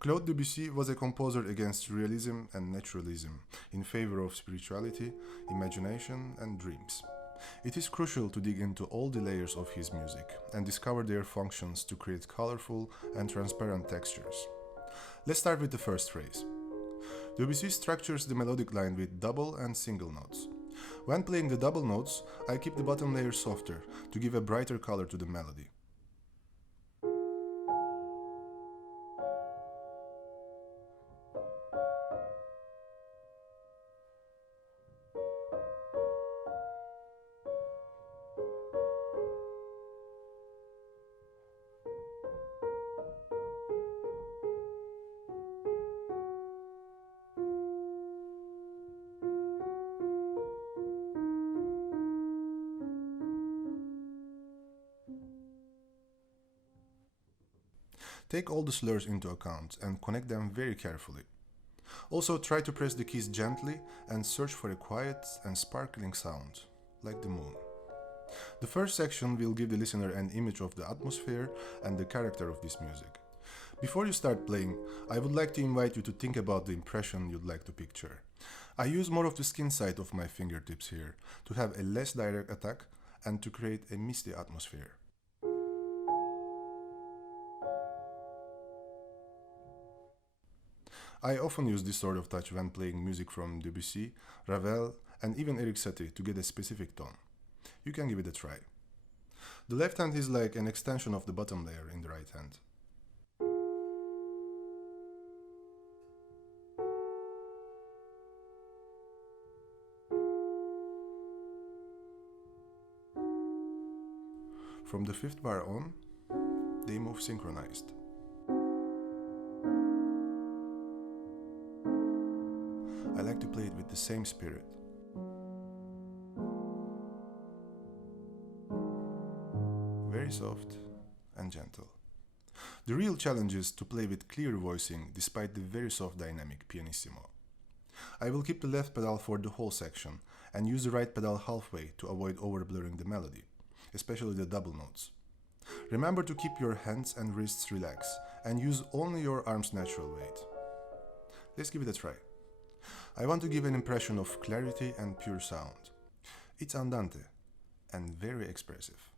Claude Debussy was a composer against realism and naturalism, in favor of spirituality, imagination, and dreams. It is crucial to dig into all the layers of his music and discover their functions to create colorful and transparent textures. Let's start with the first phrase. Debussy structures the melodic line with double and single notes. When playing the double notes, I keep the bottom layer softer to give a brighter color to the melody. Take all the slurs into account and connect them very carefully. Also try to press the keys gently and search for a quiet and sparkling sound, like the moon. The first section will give the listener an image of the atmosphere and the character of this music. Before you start playing, I would like to invite you to think about the impression you'd like to picture. I use more of the skin side of my fingertips here to have a less direct attack and to create a misty atmosphere. I often use this sort of touch when playing music from Debussy, Ravel, and even Eric Satie to get a specific tone. You can give it a try. The left hand is like an extension of the bottom layer in the right hand. From the fifth bar on, they move synchronized. I like to play it with the same spirit. Very soft and gentle. The real challenge is to play with clear voicing despite the very soft dynamic pianissimo. I will keep the left pedal for the whole section and use the right pedal halfway to avoid overblurring the melody, especially the double notes. Remember to keep your hands and wrists relaxed and use only your arm's natural weight. Let's give it a try. I want to give an impression of clarity and pure sound. It's andante and very expressive.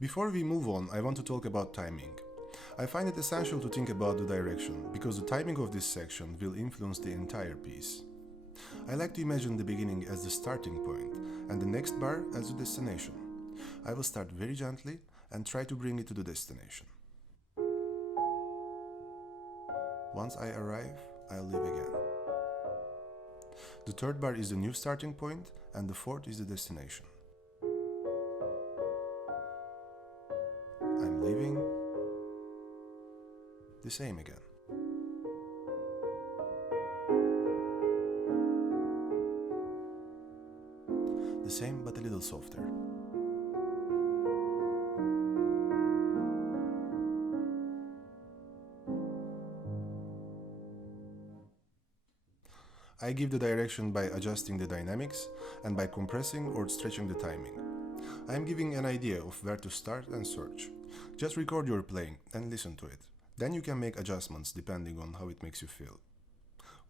Before we move on, I want to talk about timing. I find it essential to think about the direction, because the timing of this section will influence the entire piece. I like to imagine the beginning as the starting point, and the next bar as the destination. I will start very gently and try to bring it to the destination. Once I arrive, I'll leave again. The third bar is the new starting point, and the fourth is the destination. I'm leaving. The same again. The same but a little softer. I give the direction by adjusting the dynamics and by compressing or stretching the timing. I am giving an idea of where to start and search. Just record your playing and listen to it. Then you can make adjustments depending on how it makes you feel.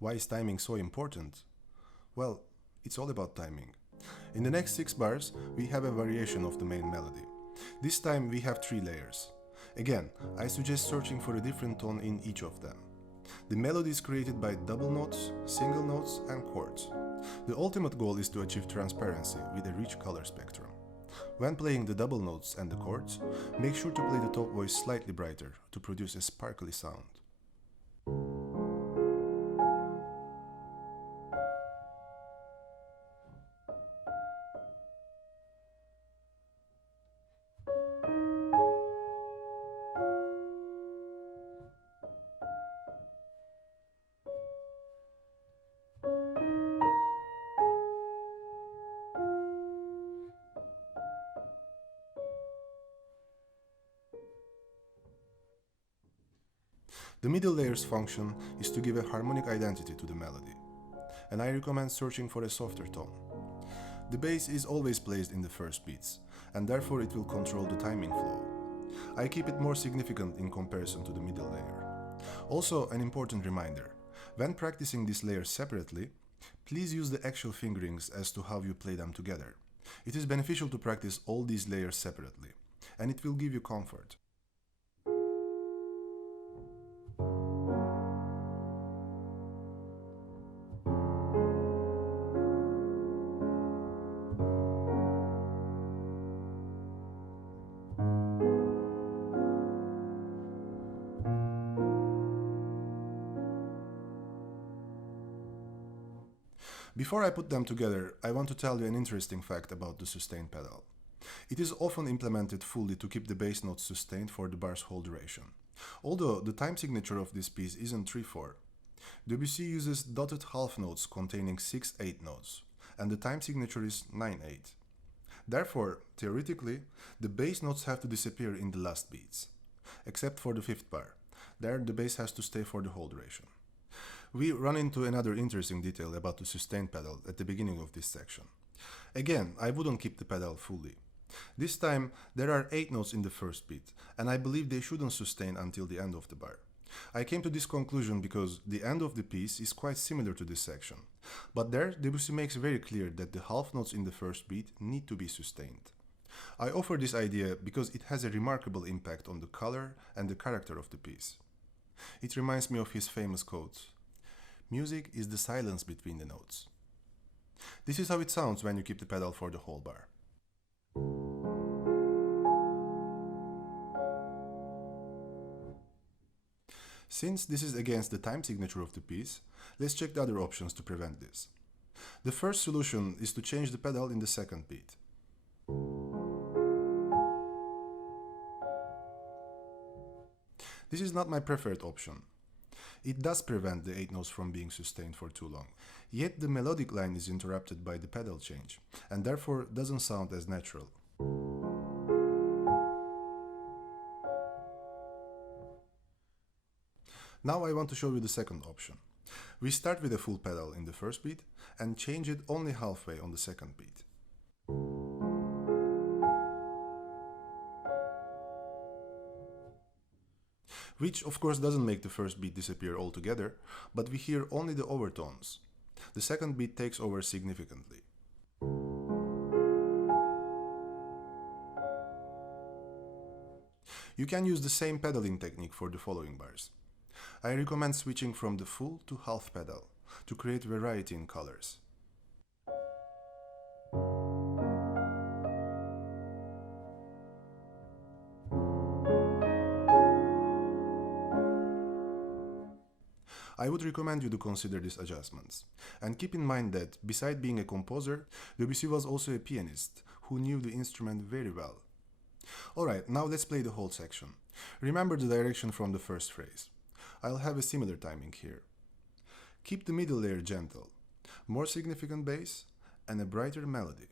Why is timing so important? Well, it's all about timing. In the next 6 bars, we have a variation of the main melody. This time we have 3 layers. Again, I suggest searching for a different tone in each of them. The melody is created by double notes, single notes, and chords. The ultimate goal is to achieve transparency with a rich color spectrum. When playing the double notes and the chords, make sure to play the top voice slightly brighter to produce a sparkly sound. The middle layer's function is to give a harmonic identity to the melody, and I recommend searching for a softer tone. The bass is always placed in the first beats, and therefore it will control the timing flow. I keep it more significant in comparison to the middle layer. Also, an important reminder, when practicing these layers separately, please use the actual fingerings as to how you play them together. It is beneficial to practice all these layers separately, and it will give you comfort. Before I put them together, I want to tell you an interesting fact about the sustain pedal. It is often implemented fully to keep the bass notes sustained for the bar's whole duration. Although the time signature of this piece isn't 3/4. Debussy uses dotted half notes containing 6/8 notes, and the time signature is 9/8. Therefore, theoretically, the bass notes have to disappear in the last beats, except for the fifth bar. There, the bass has to stay for the whole duration. We run into another interesting detail about the sustain pedal at the beginning of this section. Again, I wouldn't keep the pedal fully. This time, there are 8 notes in the first beat, and I believe they shouldn't sustain until the end of the bar. I came to this conclusion because the end of the piece is quite similar to this section, but there Debussy makes very clear that the half notes in the first beat need to be sustained. I offer this idea because it has a remarkable impact on the color and the character of the piece. It reminds me of his famous quote, "Music is the silence between the notes." This is how it sounds when you keep the pedal for the whole bar. Since this is against the time signature of the piece, let's check the other options to prevent this. The first solution is to change the pedal in the second beat. This is not my preferred option. It does prevent the 8 notes from being sustained for too long. Yet the melodic line is interrupted by the pedal change, and therefore doesn't sound as natural. Now I want to show you the second option. We start with a full pedal in the first beat and change it only halfway on the second beat. Which of course doesn't make the first beat disappear altogether, but we hear only the overtones. The second beat takes over significantly. You can use the same pedaling technique for the following bars. I recommend switching from the full to half pedal to create variety in colors. I would recommend you to consider these adjustments. And keep in mind that, beside being a composer, Debussy was also a pianist who knew the instrument very well. Alright, now let's play the whole section. Remember the direction from the first phrase. I'll have a similar timing here. Keep the middle layer gentle, more significant bass, and a brighter melody.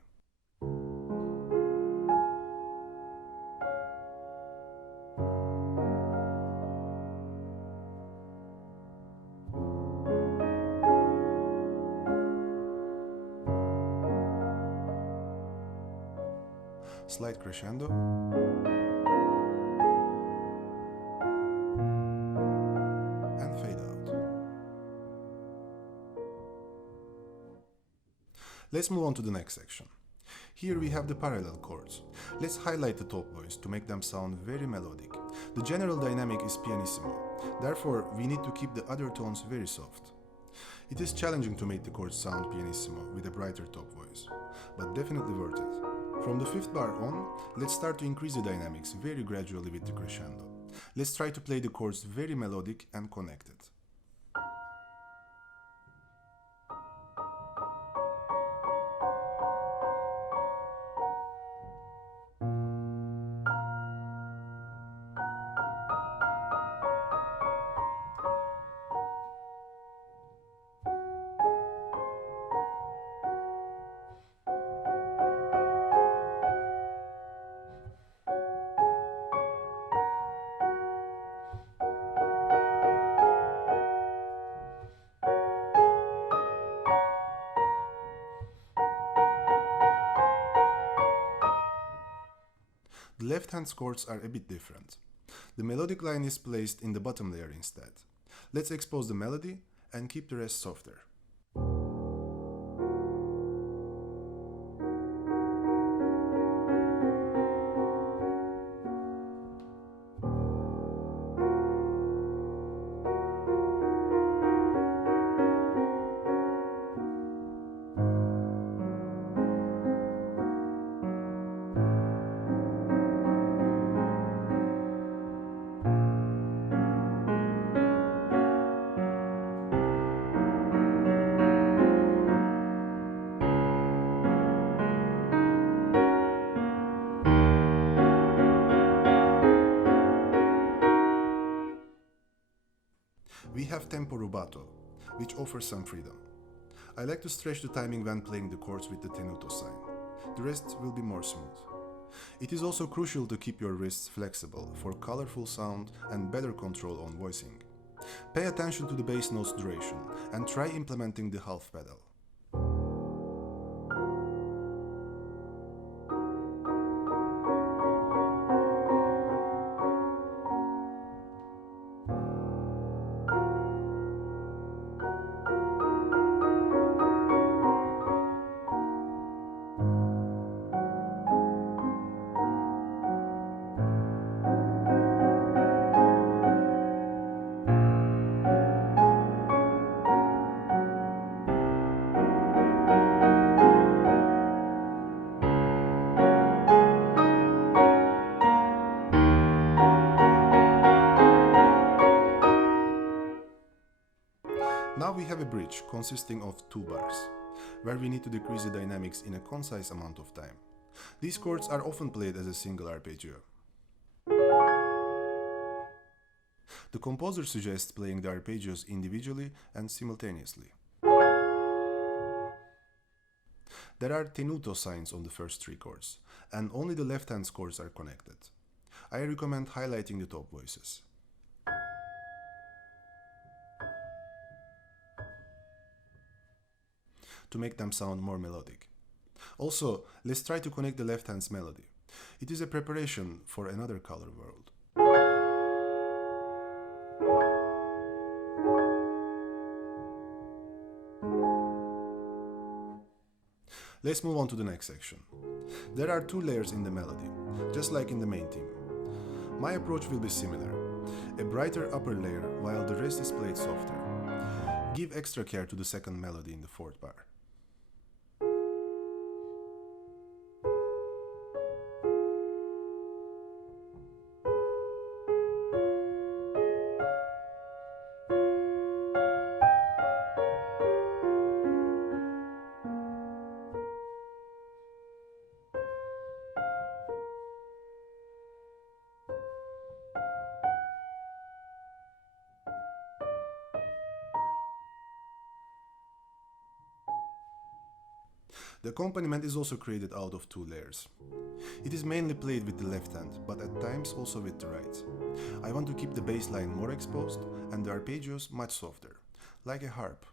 Slight crescendo, and fade out. Let's move on to the next section. Here we have the parallel chords. Let's highlight the top voice to make them sound very melodic. The general dynamic is pianissimo, therefore we need to keep the other tones very soft. It is challenging to make the chords sound pianissimo with a brighter top voice, but definitely worth it. From the fifth bar on, let's start to increase the dynamics very gradually with the crescendo. Let's try to play the chords very melodic and connected. left-hand chords are a bit different. The melodic line is placed in the bottom layer instead. Let's expose the melody and keep the rest softer. We have tempo rubato, which offers some freedom. I like to stretch the timing when playing the chords with the tenuto sign. The rest will be more smooth. It is also crucial to keep your wrists flexible for colorful sound and better control on voicing. Pay attention to the bass note's duration and try implementing the half pedal. Now we have a bridge consisting of 2 bars, where we need to decrease the dynamics in a concise amount of time. These chords are often played as a single arpeggio. The composer suggests playing the arpeggios individually and simultaneously. There are tenuto signs on the first 3 chords, and only the left-hand chords are connected. I recommend highlighting the top voices. To make them sound more melodic. Also, let's try to connect the left hand's melody. It is a preparation for another color world. Let's move on to the next section. There are 2 layers in the melody, just like in the main theme. My approach will be similar. A brighter upper layer while the rest is played softer. Give extra care to the second melody in the 4th bar. The accompaniment is also created out of 2 layers. It is mainly played with the left hand, but at times also with the right. I want to keep the bass line more exposed and the arpeggios much softer, like a harp.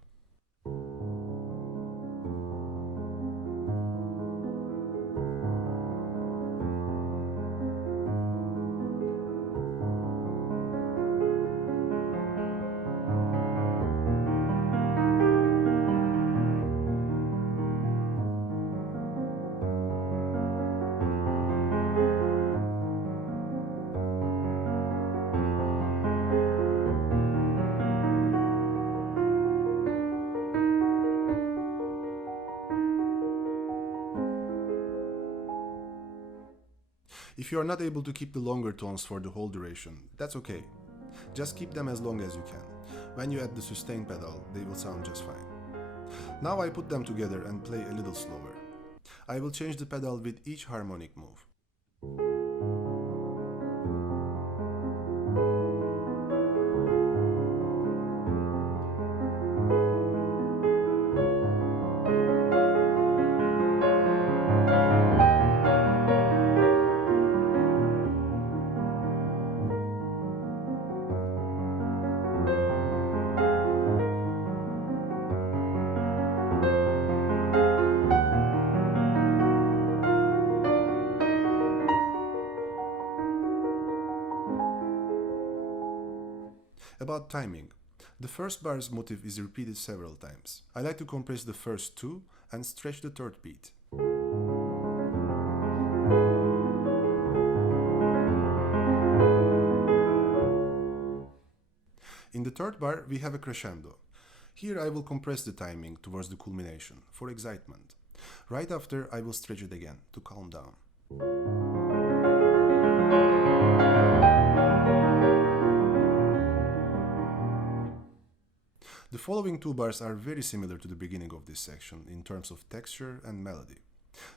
If you are not able to keep the longer tones for the whole duration, that's okay. Just keep them as long as you can. When you add the sustain pedal, they will sound just fine. Now I put them together and play a little slower. I will change the pedal with each harmonic move. About timing. The first bar's motif is repeated several times. I like to compress the first two and stretch the third beat. In the third bar, we have a crescendo. Here I will compress the timing towards the culmination, for excitement. Right after, I will stretch it again, to calm down. The following two bars are very similar to the beginning of this section in terms of texture and melody.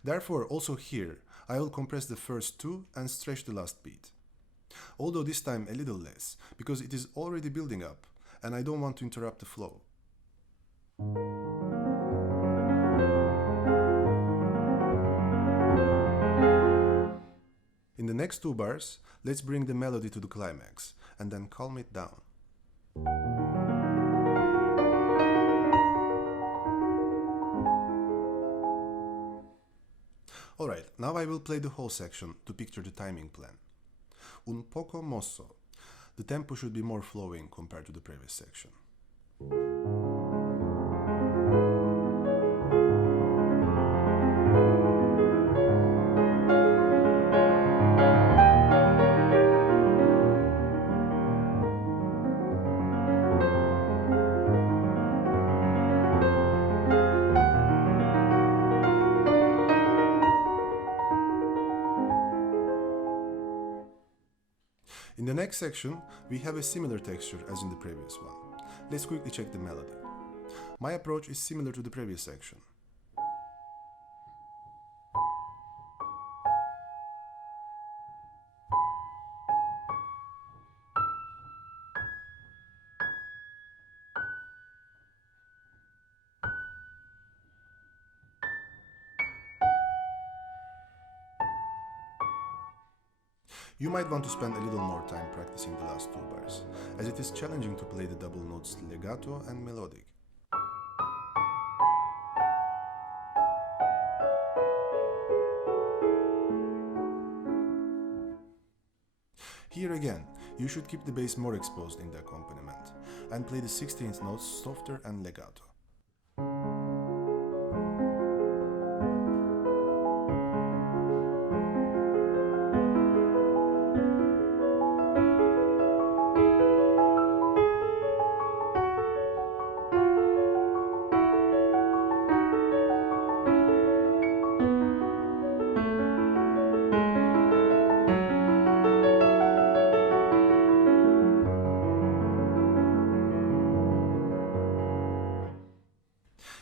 Therefore, also here, I will compress the first two and stretch the last beat. Although this time a little less, because it is already building up, and I don't want to interrupt the flow. In the next two bars, let's bring the melody to the climax, and then calm it down. Alright, now I will play the whole section to picture the timing plan. Un poco mosso. The tempo should be more flowing compared to the previous section. In the next section, we have a similar texture as in the previous one. Let's quickly check the melody. My approach is similar to the previous section. You might want to spend a little more time practicing the last two bars, as it is challenging to play the double notes legato and melodic. Here again, you should keep the bass more exposed in the accompaniment, and play the 16th notes softer and legato.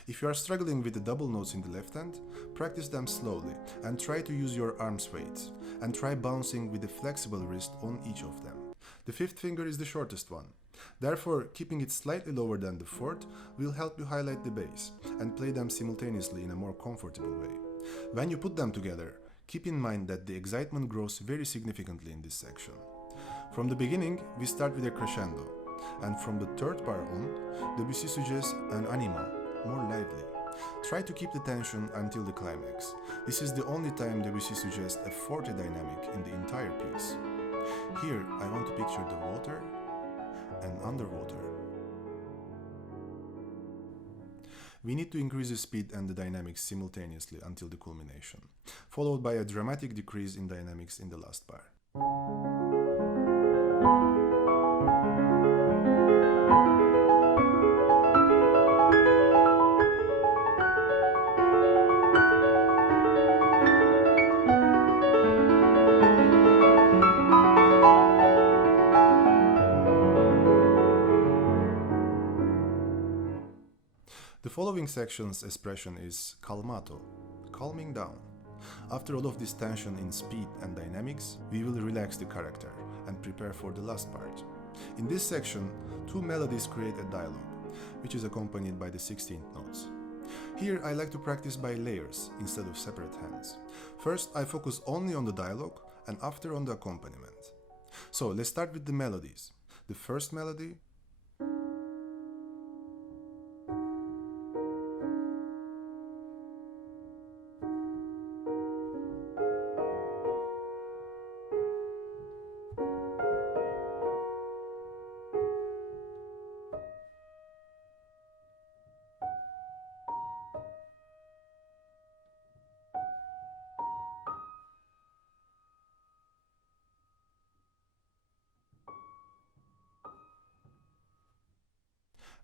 If you are struggling with the double notes in the left hand, practice them slowly and try to use your arm's weight, and try bouncing with a flexible wrist on each of them. The fifth finger is the shortest one. Therefore, keeping it slightly lower than the fourth will help you highlight the bass and play them simultaneously in a more comfortable way. When you put them together, keep in mind that the excitement grows very significantly in this section. From the beginning, we start with a crescendo, and from the third bar on, Debussy suggests an animant, more lively. Try to keep the tension until the climax. This is the only time Debussy suggests a forte dynamic in the entire piece. Here, I want to picture the water and underwater. We need to increase the speed and the dynamics simultaneously until the culmination, followed by a dramatic decrease in dynamics in the last bar. The following section's expression is Calmato, calming down. After all of this tension in speed and dynamics, we will relax the character and prepare for the last part. In this section, two melodies create a dialogue, which is accompanied by the 16th notes. Here I like to practice by layers instead of separate hands. First I focus only on the dialogue and after on the accompaniment. So let's start with the melodies. The first melody,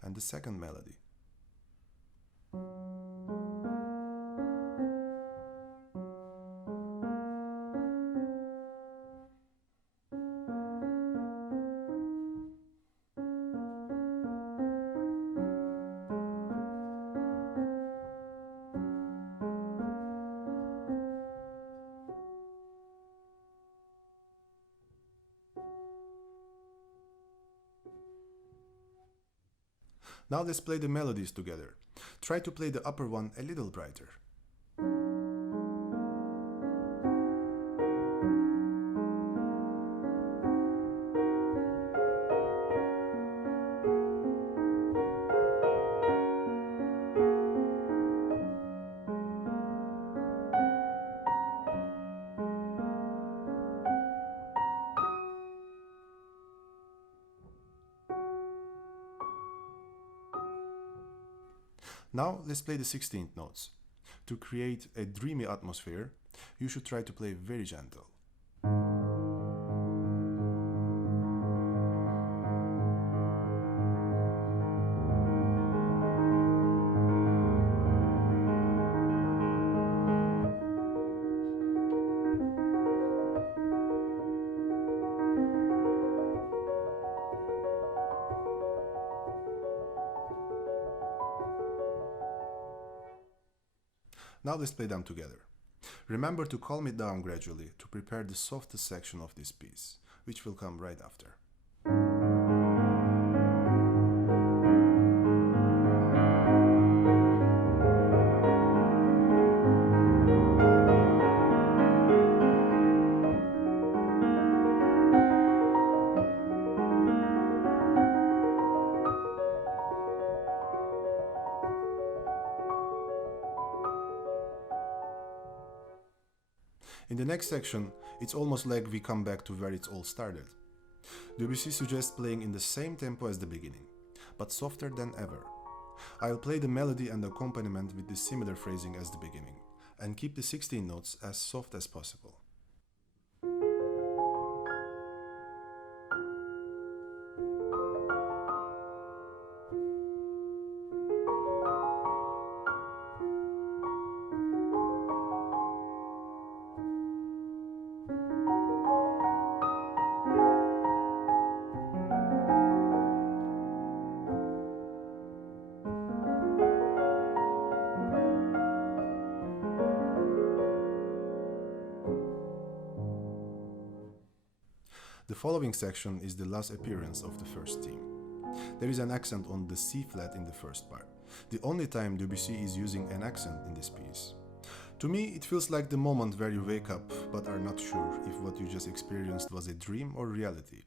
and the second melody. Now let's play the melodies together. Try to play the upper one a little brighter. Now let's play the 16th notes. To create a dreamy atmosphere, you should try to play very gentle. Now let's play them together. Remember to calm it down gradually to prepare the softest section of this piece, which will come right after. In the next section, it's almost like we come back to where it all started. Debussy suggests playing in the same tempo as the beginning, but softer than ever. I'll play the melody and accompaniment with the similar phrasing as the beginning, and keep the 16 notes as soft as possible. The following section is the last appearance of the first theme. There is an accent on the C flat in the first part, the only time Debussy is using an accent in this piece. To me, it feels like the moment where you wake up but are not sure if what you just experienced was a dream or reality.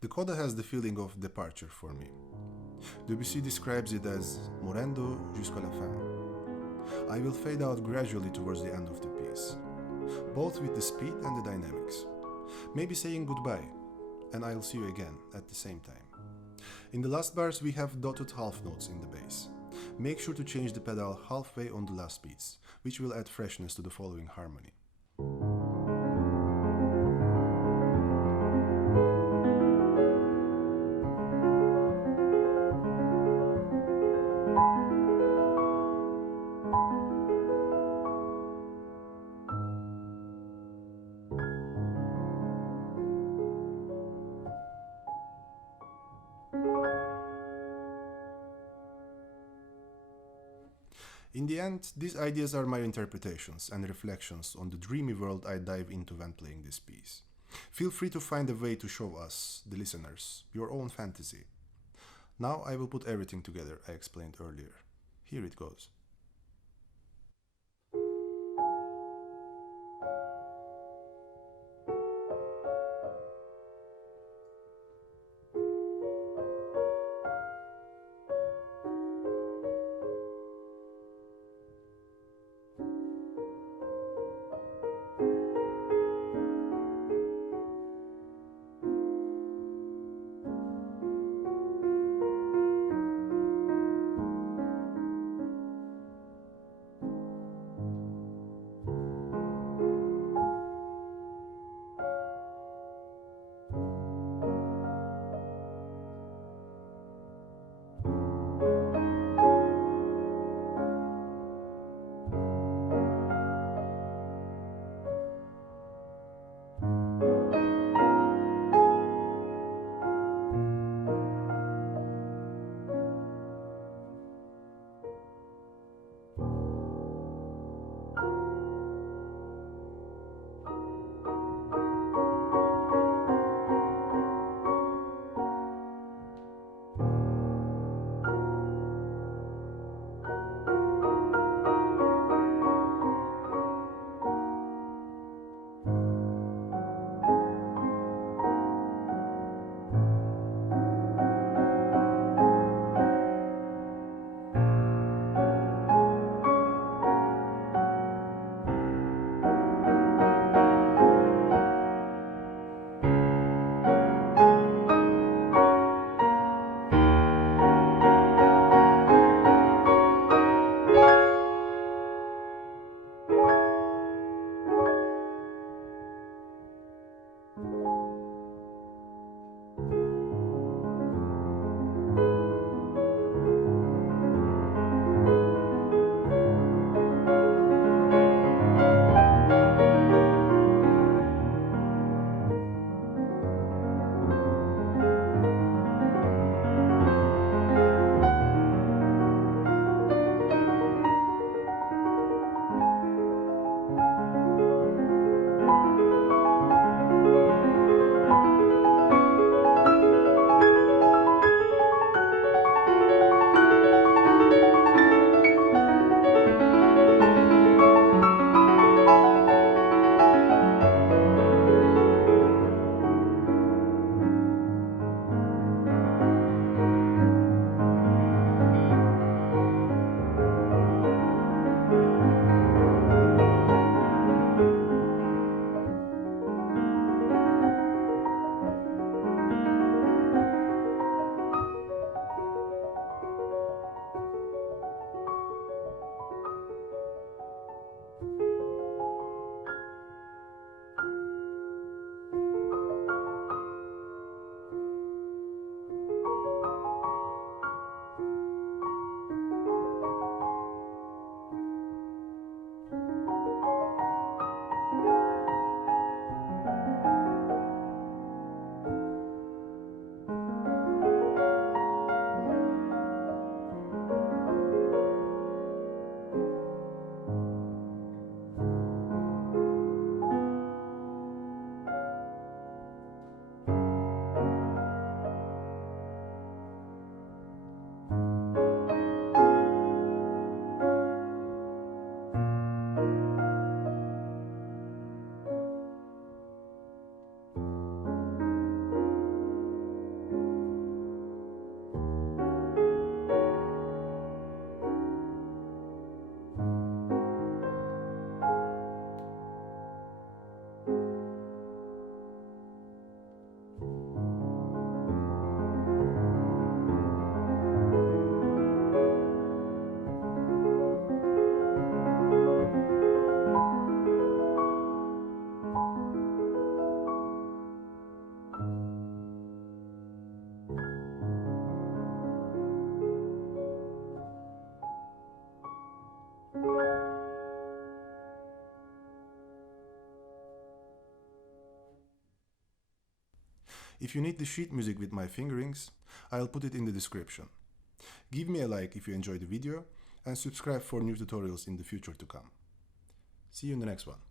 The coda has the feeling of departure for me. Debussy describes it as morendo jusqu'à la fin. I will fade out gradually towards the end of the piece, both with the speed and the dynamics. Maybe saying goodbye, and I'll see you again at the same time. In the last bars we have dotted half notes in the bass. Make sure to change the pedal halfway on the last beats, which will add freshness to the following harmony. In the end, these ideas are my interpretations and reflections on the dreamy world I dive into when playing this piece. Feel free to find a way to show us, the listeners, your own fantasy. Now I will put everything together I explained earlier. Here it goes. If you need the sheet music with my fingerings, I'll put it in the description. Give me a like if you enjoyed the video and subscribe for new tutorials in the future to come. See you in the next one.